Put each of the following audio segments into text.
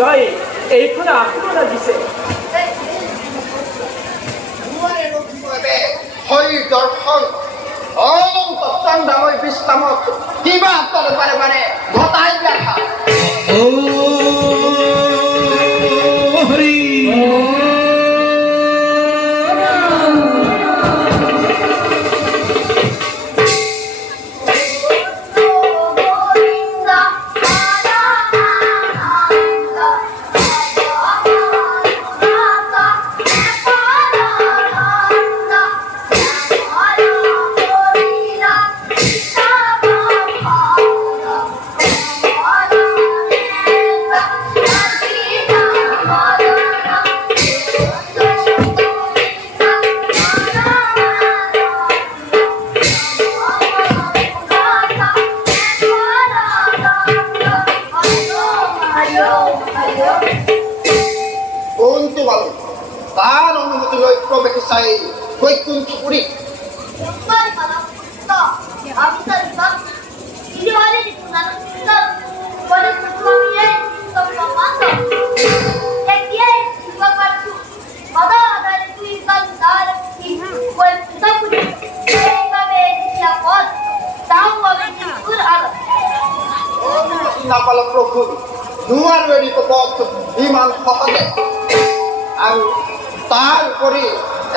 গায়ে এইখানে আকুল লাগিছে দৰ্শন তত্ত্বাংগাময় বিশ্ৰামত কিবা তৰবাৰে মানে ঘটাই দেখা তার অনুমতি লই প্রবেশে চাই বৈকুণ্ঠপুরী নাপাল প্রভু দুয়ার বেড়ি পথ বিমান সহজে আৰু তাৰোপৰি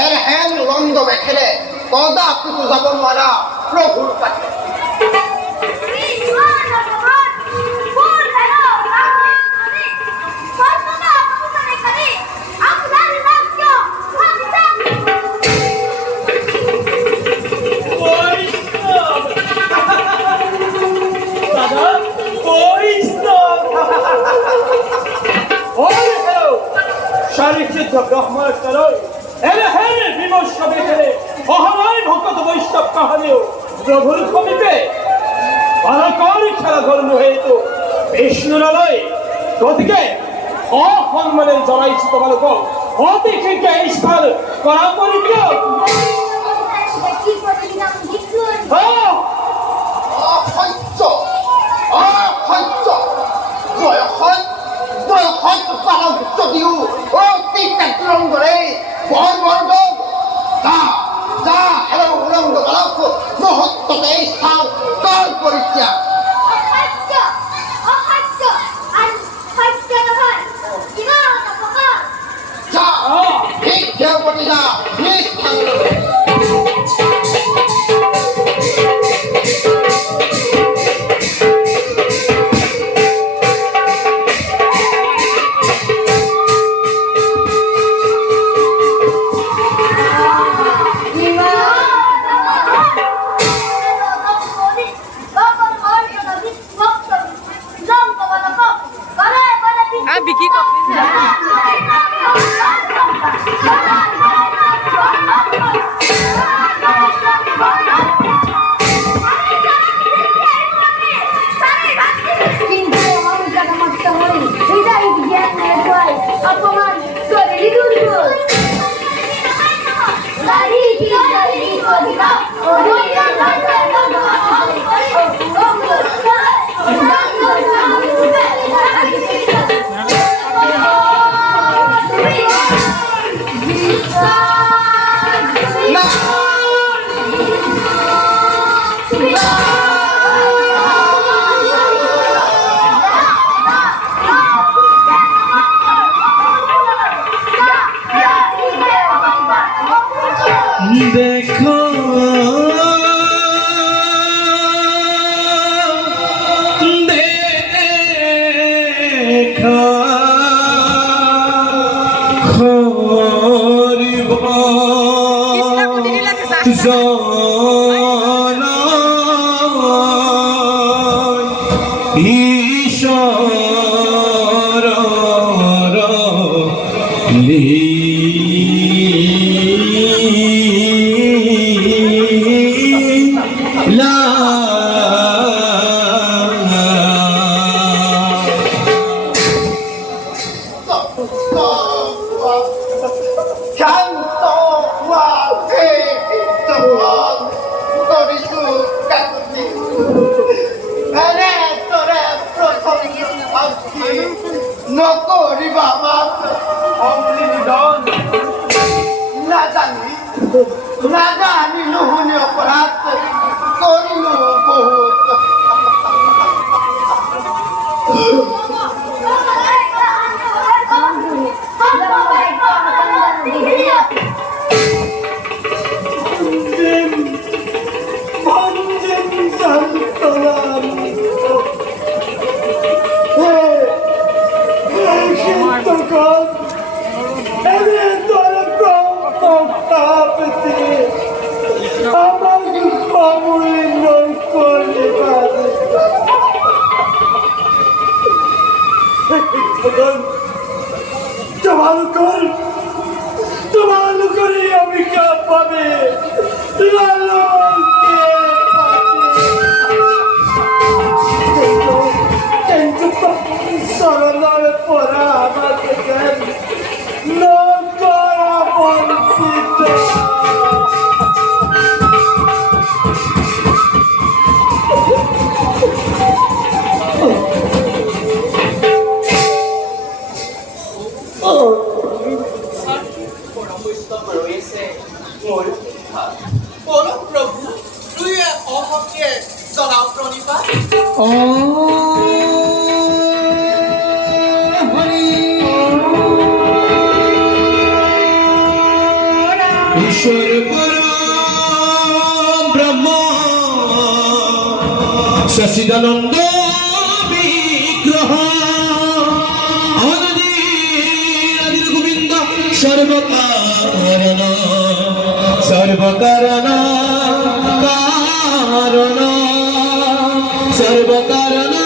এহেন লংগ মেখেলে কদাপিতো যাব নোৱাৰা প্ৰভুৰ পাতে শারীরিক ব্রহ্মার করই এলে হেলে বিমর্ষ বেখেলে অহরাই ভক্ত বৈষ্ণব কাহানিও প্রভুর কমিতে বালকরি খেলা ধর্ম হেতু বিষ্ণুরালয় গতিকে অসন্মানে জনাইছো তোমালোক অতি শীঘ্ৰে এই স্থান কৰা কৰি দিয় অসহ্য যদিও অতি ত্যাগরে বর্বর্গ যা যা হেল উলঙ্গ বালক মহত্বতে স্থান কাল পরিত্যাগ যা ঠিক দেবতী যা নিষ্ঠান দেখো দেখা খরিব ঈশ্বর নাজানি নুহুনি অপরাধ করলু বহুত তোমার করে আমি কা পাবে সরলারে পড়া আমাকে দেন নকরা বঞ্চিত Bolo Prabhu, তুই অহকে জনাও প্রণিপাত ঈশ্বর ব্রহ্ম সচিদানন্দ বিগ্রহ আদির গোবিন্দ সর্বকারণ সর্বকারণ কারণ সর্বকারণ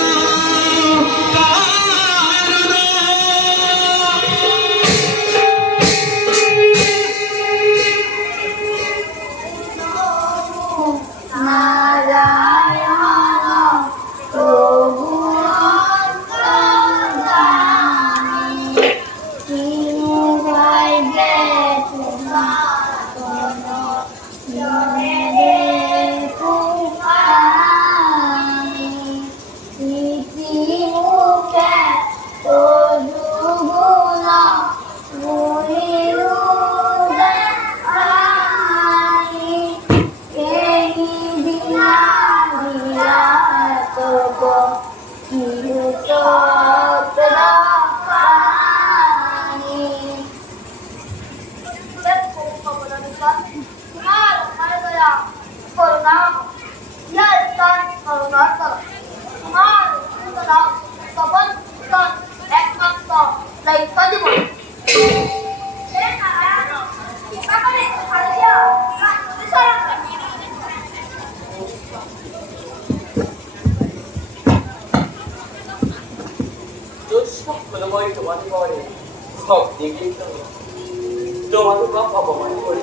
তোমাকে অপমান করে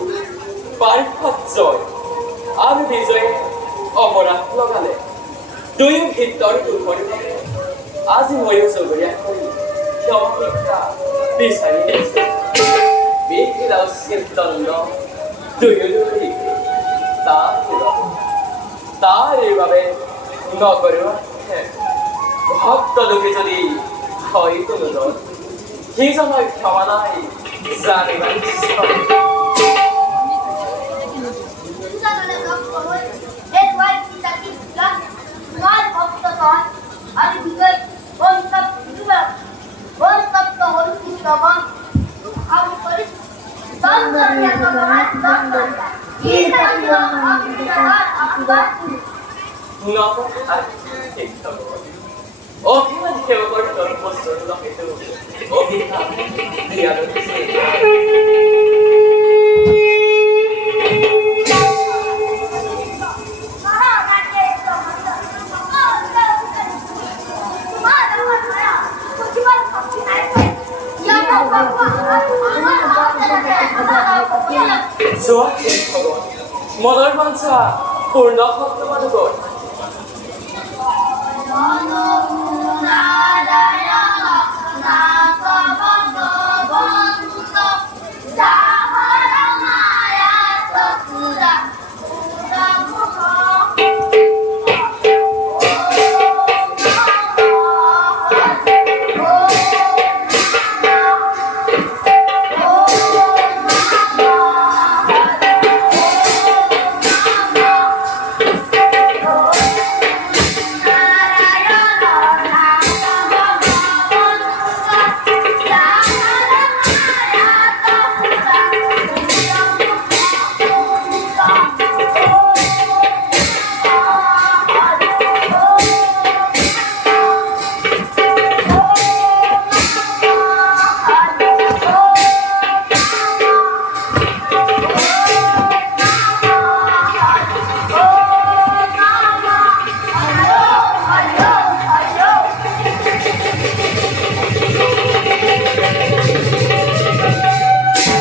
পার্থক জয় আর বিজয় অপরাধ লগালে দুয়ো ভিতর দূর করে আজি ময়ো চৌধুৰীয়া কৰি ক্ষমা বিচাৰি দিছো বিকিলাও কীৰ্তন দুয়ো দুই তাৰ এইভাবে নকৰো ভক্ত লোকে যদি হয় কোনো দল সেইজনৰ ক্ষমা নাই জানিবাৰ অভিমান সেৱা কৰি তোৰ বস্তুৰ লগেতো অভিমান দিয়া মনৰ বাঞ্ছা পূৰ্ণ সত্য মানুহ